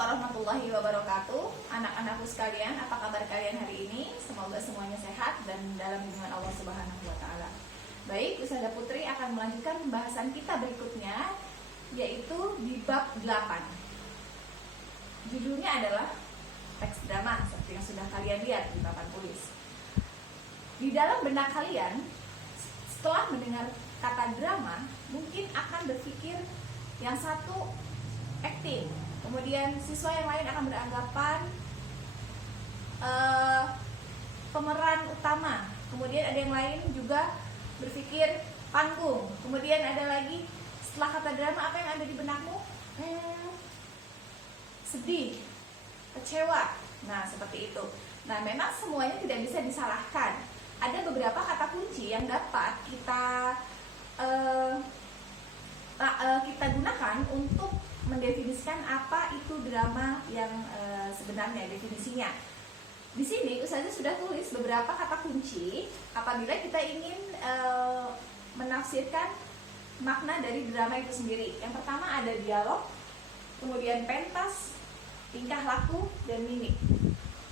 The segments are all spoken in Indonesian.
warahmatullahi wabarakatuh. Anak-anakku sekalian, apa kabar kalian hari ini? Semoga semuanya sehat dan dalam lindungan Allah Subhanahu wa taala. Baik, Ustazah Putri akan melanjutkan pembahasan kita berikutnya, yaitu di bab 8. Judulnya adalah teks drama, seperti yang sudah kalian lihat di papan tulis. Di dalam benak kalian, setelah mendengar kata drama, mungkin akan berpikir yang satu acting, kemudian siswa yang lain akan beranggapan pemeran utama, kemudian ada yang lain juga berpikir panggung, kemudian ada lagi setelah kata drama apa yang ada di benakmu? Sedih, kecewa. Nah, seperti itu. Nah, memang semuanya tidak bisa disalahkan. Ada beberapa kata kunci yang dapat kita gunakan untuk mendefinisikan apa itu drama yang sebenarnya definisinya. Di sini Ustazah sudah tulis beberapa kata kunci apabila kita ingin menafsirkan makna dari drama itu sendiri. Yang pertama ada dialog, kemudian pentas, tingkah laku, dan mimik.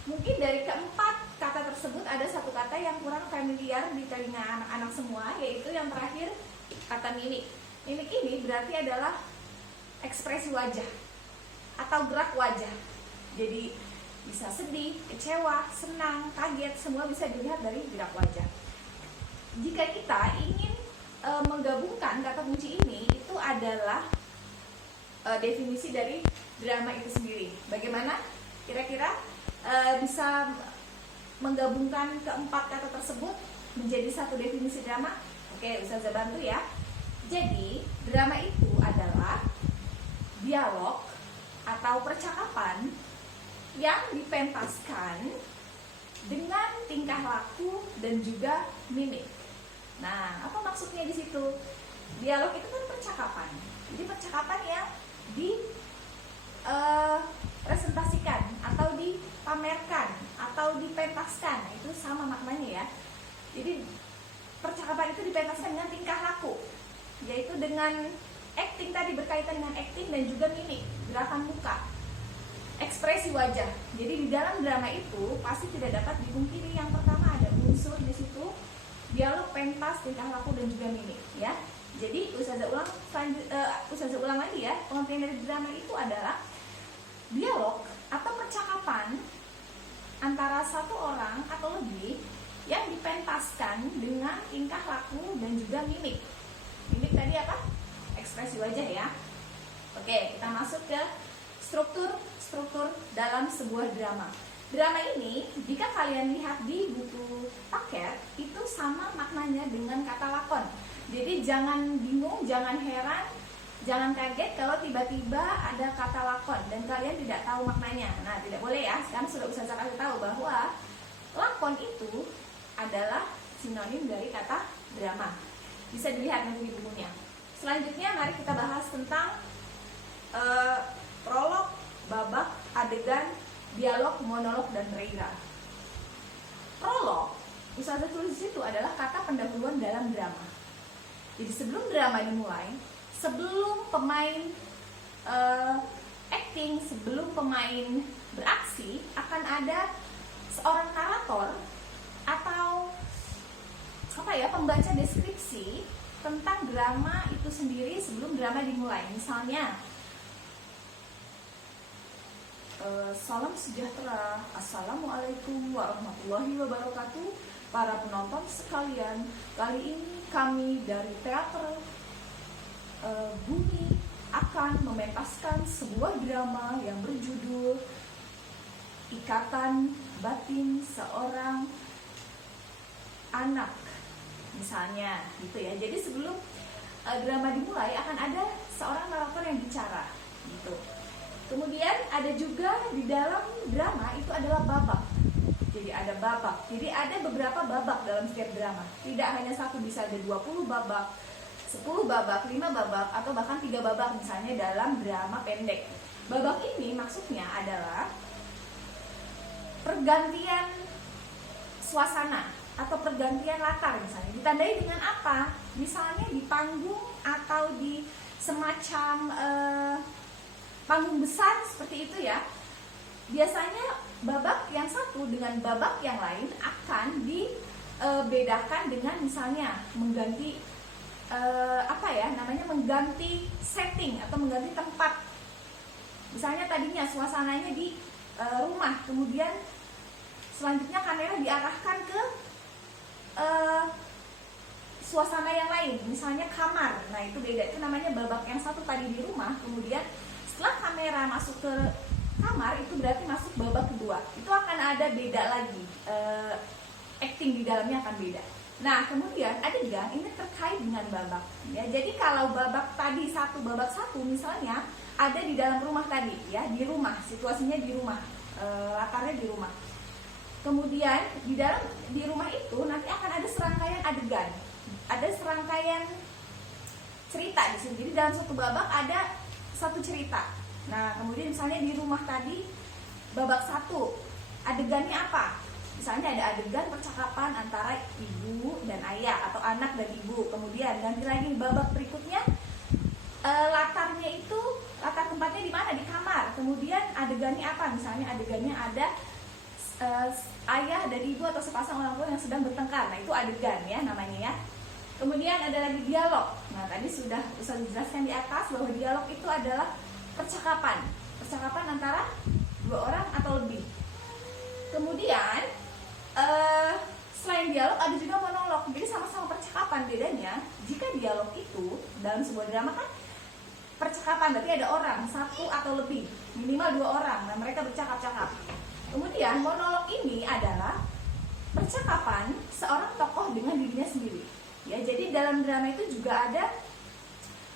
Mungkin dari keempat kata tersebut ada satu kata yang kurang familiar di telinga anak-anak semua, yaitu yang terakhir, kata mimik. Mimik ini berarti adalah ekspresi wajah atau gerak wajah. Jadi bisa sedih, kecewa, senang, kaget, semua bisa dilihat dari gerak wajah. Jika kita ingin menggabungkan kata kunci ini, itu adalah definisi dari drama itu sendiri. Bagaimana kira-kira bisa menggabungkan keempat kata tersebut menjadi satu definisi drama? Oke, Ustazah bantu ya. Jadi, drama itu adalah dialog atau percakapan yang dipentaskan dengan tingkah laku dan juga mimik. Nah, apa maksudnya di situ? Dialog itu kan percakapan. Jadi percakapan yang dipresentasikan atau dipamerkan atau dipentaskan, itu sama maknanya ya. Jadi percakapan itu dipentaskan dengan tingkah laku, yaitu dengan acting tadi, berkaitan dengan acting dan juga mimik, gerakan muka, ekspresi wajah. Jadi di dalam drama itu pasti tidak dapat dipungkiri yang pertama ada unsur di situ dialog, pentas, tingkah laku dan juga mimik ya. Jadi Ustazah ulang lagi ya. Pengertian dari drama itu adalah dialog atau percakapan antara satu orang atau lebih yang dipentaskan dengan tingkah laku dan juga mimik. Mimik tadi apa? Ekspresi wajah ya. Oke, kita masuk ke struktur dalam sebuah drama. Drama ini, jika kalian lihat di buku paket, itu sama maknanya dengan kata lakon. Jadi jangan bingung, jangan heran, jangan kaget kalau tiba-tiba ada kata lakon dan kalian tidak tahu maknanya. Nah, tidak boleh ya. Sekarang sudah Ustazah kasih tahu bahwa lakon itu adalah sinonim dari kata drama. Bisa dilihat nanti di bukunya. Selanjutnya mari kita bahas tentang prolog, babak, adegan, dialog, monolog, dan reira. Prolog, Ustazah tulis itu adalah kata pendahuluan dalam drama. Jadi sebelum drama dimulai, sebelum pemain acting, sebelum pemain beraksi, akan ada seorang narator atau pembaca deskripsi tentang drama itu sendiri sebelum drama dimulai. Misalnya, salam sejahtera, assalamualaikum warahmatullahi wabarakatuh, para penonton sekalian. Kali ini kami dari teater Bumi akan mementaskan sebuah drama yang berjudul Ikatan Batin Seorang Anak, misalnya gitu ya. Jadi sebelum drama dimulai akan ada seorang narator yang bicara gitu. Kemudian ada juga di dalam drama itu adalah babak. Jadi ada babak. Jadi ada beberapa babak dalam setiap drama. Tidak hanya satu, bisa ada 20 babak, 10 babak, 5 babak, atau bahkan 3 babak misalnya dalam drama pendek. Babak ini maksudnya adalah pergantian suasana atau pergantian latar misalnya. Ditandai dengan apa? Misalnya di panggung atau di semacam panggung besar seperti itu ya, biasanya babak yang satu dengan babak yang lain akan dibedakan dengan misalnya mengganti mengganti setting atau mengganti tempat. Misalnya tadinya suasananya di rumah, kemudian selanjutnya kamera diarahkan ke suasana yang lain, misalnya kamar. Nah itu beda, itu namanya babak yang satu tadi di rumah, kemudian setelah kamera masuk ke kamar, itu berarti masuk babak kedua. Itu akan ada beda lagi, acting di dalamnya akan beda. Nah kemudian adegan ini terkait dengan babak ya. Jadi kalau babak tadi babak satu misalnya ada di dalam rumah tadi ya, di rumah, situasinya di rumah, latarnya di rumah. Kemudian di rumah itu nanti akan ada serangkaian adegan, ada serangkaian cerita di sini. Jadi dalam satu babak ada satu cerita. Nah kemudian misalnya di rumah tadi babak satu adegannya apa? Misalnya ada adegan percakapan antara ibu dan ayah atau anak dan ibu. Kemudian ganti lagi babak berikutnya, latar tempatnya di mana? Di kamar. Kemudian adegannya apa? Misalnya adegannya ada ayah dan ibu atau sepasang orang tua yang sedang bertengkar. Nah itu adegan ya namanya ya. Kemudian ada lagi dialog. Nah tadi sudah dijelaskan di atas bahwa dialog itu adalah percakapan antara dua orang atau lebih. Kemudian selain dialog ada juga monolog. Jadi sama-sama percakapan, bedanya jika dialog itu dalam sebuah drama kan percakapan, berarti ada orang satu atau lebih, minimal 2 orang. Nah mereka bercakap-cakap. Kemudian monolog ini adalah percakapan seorang tokoh dengan dirinya sendiri. Ya, jadi dalam drama itu juga ada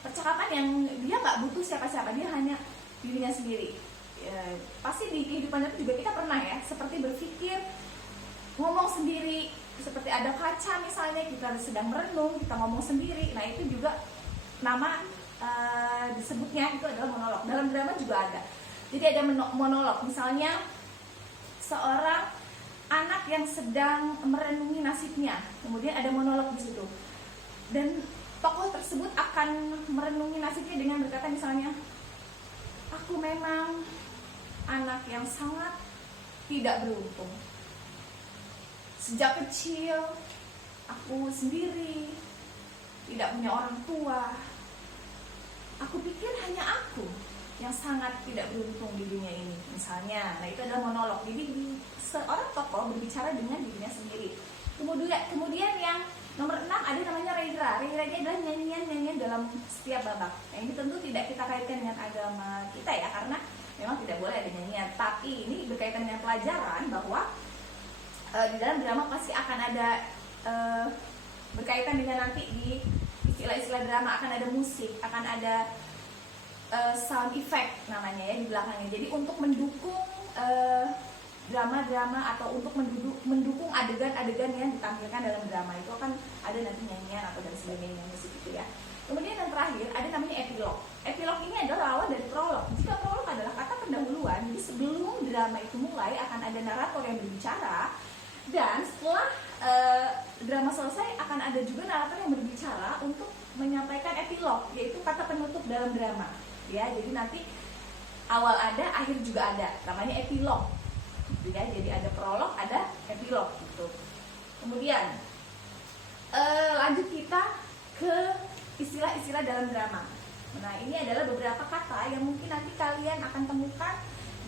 percakapan yang dia nggak butuh siapa-siapa, dia hanya dirinya sendiri. Ya, pasti di kehidupan itu juga kita pernah ya, seperti berpikir, ngomong sendiri, seperti ada kaca misalnya, kita sedang merenung, kita ngomong sendiri. Nah itu juga nama disebutnya itu adalah monolog. Dalam drama juga ada. Jadi ada monolog, misalnya seorang anak yang sedang merenungi nasibnya, kemudian ada monolog di situ, dan tokoh tersebut akan merenungi nasibnya dengan berkata misalnya, aku memang anak yang sangat tidak beruntung. Sejak kecil aku sendiri, tidak punya orang tua. Aku pikir hanya aku yang sangat tidak beruntung di dunia ini, misalnya. Nah itu adalah monolog. Jadi seorang tokoh berbicara dengan dirinya sendiri. Kemudian yang nomor 6 ada namanya reira. Reira ini adalah nyanyian dalam setiap babak. Nah, ini tentu tidak kita kaitkan dengan agama kita ya, karena memang tidak boleh ada nyanyian. Tapi ini berkaitan dengan pelajaran bahwa di dalam drama pasti akan ada berkaitan dengan nanti di istilah-istilah drama akan ada musik, akan ada sound effect namanya ya di belakangnya. Jadi untuk mendukung drama-drama atau untuk mendukung adegan-adegan yang ditampilkan dalam drama itu akan ada nanti nyanyian atau dan sebagainya, musik itu ya. Kemudian yang terakhir ada namanya epilog. Epilog ini adalah awal dari prolog. Jika prolog adalah kata pendahuluan, jadi sebelum drama itu mulai akan ada narator yang berbicara, dan setelah drama selesai akan ada juga narator yang berbicara untuk menyampaikan epilog, yaitu kata penutup dalam drama. Ya, jadi nanti awal ada, akhir juga ada, namanya epilog. Ya, jadi ada prolog, ada epilog gitu. Kemudian lanjut kita ke istilah-istilah dalam drama. Nah, ini adalah beberapa kata yang mungkin nanti kalian akan temukan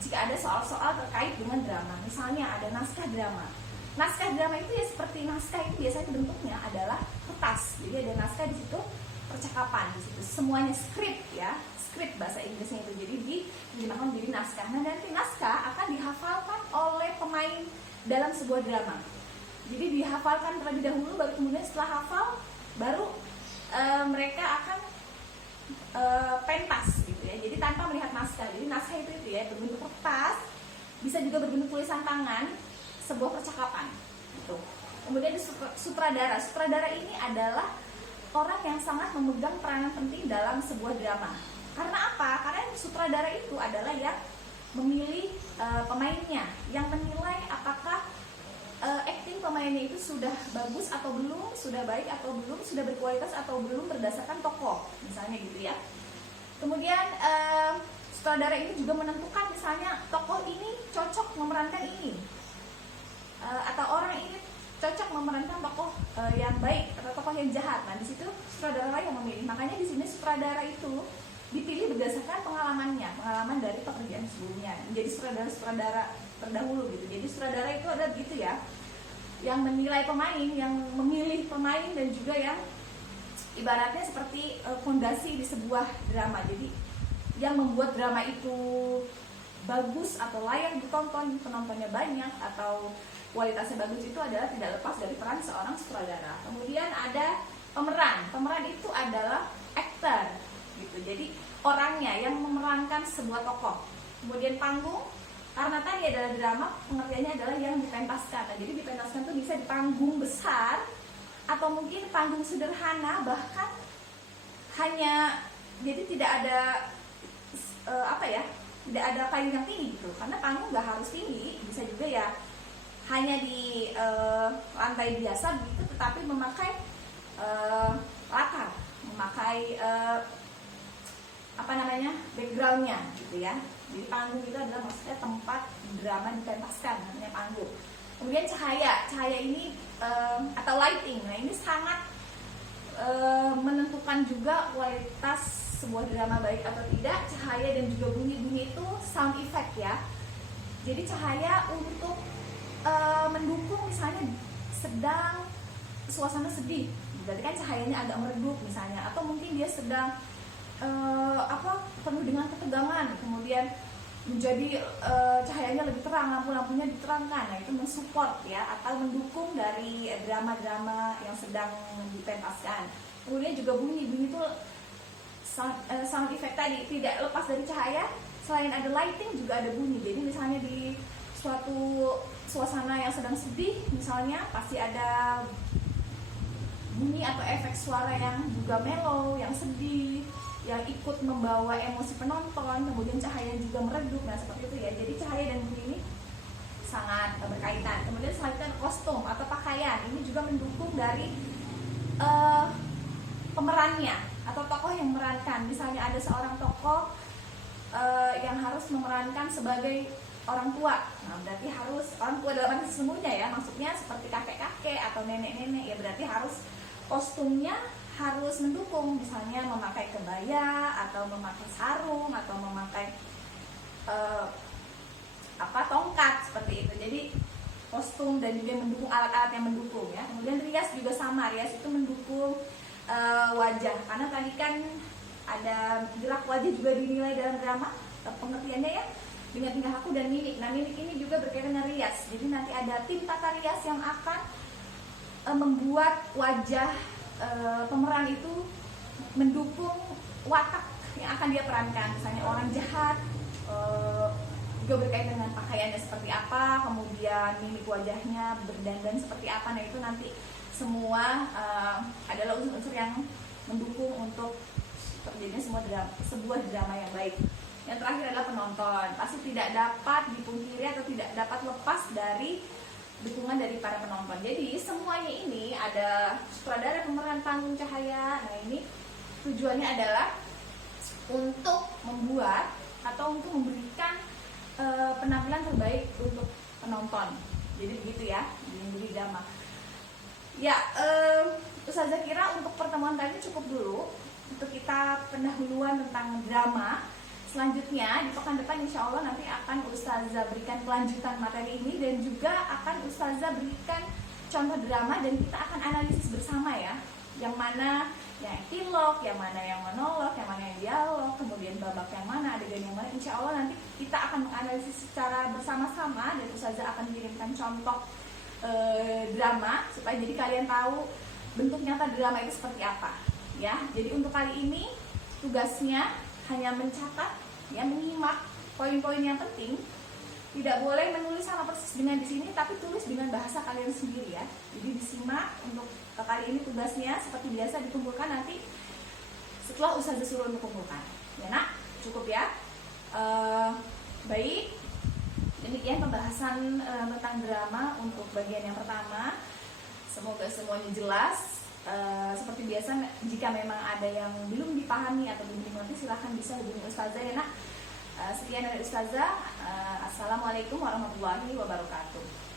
jika ada soal-soal terkait dengan drama. Misalnya ada naskah drama. Naskah drama itu ya seperti naskah itu biasanya bentuknya adalah kertas. Jadi ada naskah di situ, percakapan di situ. Semuanya skrip ya, skrip bahasa Inggrisnya itu. Jadi digunakan menjadi naskah. Nah, nanti naskah akan dihafalkan oleh pemain dalam sebuah drama. Jadi dihafalkan terlebih dahulu, baru kemudian setelah hafal baru mereka akan pentas gitu ya. Jadi tanpa melihat naskah. Jadi naskah itu ya berbentuk kertas, bisa juga berbentuk tulisan tangan, sebuah percakapan gitu. Kemudian sutradara. Sutradara ini adalah orang yang sangat memegang peranan penting dalam sebuah drama. Karena apa? Karena sutradara itu adalah yang memilih pemainnya, yang menilai apakah acting pemainnya itu sudah bagus atau belum, sudah baik atau belum, sudah berkualitas atau belum berdasarkan tokoh, misalnya gitu ya. Kemudian sutradara ini juga menentukan misalnya tokoh ini cocok memerankan ini, atau orang ini cocok memerankan tokoh yang baik atau tokoh yang jahat. Nah di situ sutradara yang memilih. Makanya di sini sutradara itu dipilih berdasarkan pengalaman dari pekerjaan sebelumnya, menjadi sutradara terdahulu gitu. Jadi sutradara itu ada gitu ya, yang menilai pemain, yang memilih pemain, dan juga yang ibaratnya seperti fondasi di sebuah drama. Jadi yang membuat drama itu bagus atau layak ditonton, penontonnya banyak atau kualitasnya bagus, itu adalah tidak lepas dari peran seorang sutradara. Kemudian ada pemeran itu adalah aktor gitu. Jadi orangnya yang memerankan sebuah tokoh. Kemudian panggung, karena tadi adalah drama, pengertiannya adalah yang dipentaskan. Nah, jadi dipentaskan itu bisa di panggung besar atau mungkin panggung sederhana, bahkan hanya jadi tidak ada tidak ada kayu yang tinggi gitu. Karena panggung nggak harus tinggi, bisa juga ya hanya di lantai biasa begitu, tetapi memakai latar, memakai backgroundnya gitu ya. Jadi panggung itu adalah maksudnya tempat drama dipentaskan, namanya panggung. Kemudian cahaya ini atau lighting, nah ini sangat menentukan juga kualitas sebuah drama baik atau tidak. Cahaya dan juga bunyi itu sound effect ya. Jadi cahaya untuk mendukung, misalnya sedang suasana sedih, berarti kan cahayanya agak meredup misalnya, atau mungkin dia sedang penuh dengan ketegangan, kemudian menjadi cahayanya lebih terang, lampu-lampunya diterangkan. Nah itu mensupport ya, atau mendukung dari drama-drama yang sedang dipentaskan. Kemudian juga bunyi itu sound effect tadi tidak lepas dari cahaya. Selain ada lighting juga ada bunyi. Jadi misalnya di suatu suasana yang sedang sedih misalnya, pasti ada bunyi atau efek suara yang juga mellow, yang sedih, yang ikut membawa emosi penonton. Kemudian cahaya juga meredup, nah seperti itu ya. Jadi cahaya dan bunyi ini sangat berkaitan. Kemudian selanjutnya kostum atau pakaian, ini juga mendukung dari pemerannya atau tokoh yang memerankan. Misalnya ada seorang tokoh yang harus memerankan sebagai orang tua, nah berarti harus orang tua dalam arti sesungguhnya ya, maksudnya seperti kakek-kakek atau nenek-nenek ya, berarti harus kostumnya harus mendukung, misalnya memakai kebaya atau memakai sarung atau memakai tongkat seperti itu. Jadi kostum dan juga mendukung alat-alat yang mendukung ya. Kemudian rias juga sama, rias itu mendukung wajah, karena tadi kan ada gerak wajah juga dinilai dalam drama, pengertiannya ya, dengan tingkah laku dan mimik. Nah mimik ini juga berkaitan dengan rias. Jadi nanti ada tim tata rias yang akan membuat wajah pemeran itu mendukung watak yang akan dia perankan. Misalnya orang jahat, juga berkaitan dengan pakaiannya seperti apa, kemudian mimik wajahnya, berdandan seperti apa. Nah itu nanti semua adalah unsur-unsur yang mendukung untuk terjadinya sebuah drama yang baik. Yang terakhir adalah penonton. Pasti tidak dapat dipungkiri atau tidak dapat lepas dari dukungan dari para penonton. Jadi semuanya ini ada sutradara, pemeran, panggung, cahaya. Nah ini tujuannya adalah untuk membuat atau untuk memberikan penampilan terbaik untuk penonton. Jadi begitu ya, di drama. Ya, Ustazah kira untuk pertemuan kali ini cukup dulu untuk kita pendahuluan tentang drama. Selanjutnya di pekan depan insya Allah nanti akan Ustazah berikan kelanjutan materi ini, dan juga akan Ustazah berikan contoh drama dan kita akan analisis bersama ya, yang mana yang epilog, yang mana yang monolog, yang mana yang dialog, kemudian babak yang mana, adegan yang mana. Insya Allah nanti kita akan menganalisis secara bersama-sama, dan Ustazah akan kirimkan contoh drama supaya jadi kalian tahu bentuk nyata drama itu seperti apa ya. Jadi untuk kali ini tugasnya hanya mencatat ya, menyimak poin-poin yang penting. Tidak boleh menulis sama persis dengan di sini, tapi tulis dengan bahasa kalian sendiri ya. Jadi disimak. Untuk kali ini tugasnya seperti biasa dikumpulkan nanti setelah Ustazah suruh untuk kumpulkan. Ya nak, cukup ya. Baik, demikian pembahasan tentang drama untuk bagian yang pertama. Semoga semuanya jelas. Seperti biasa, jika memang ada yang belum dipahami atau belum dimengerti, silahkan bisa hubungi Ustazah ya nak. Sekian dari Ustazah. Assalamualaikum warahmatullahi wabarakatuh.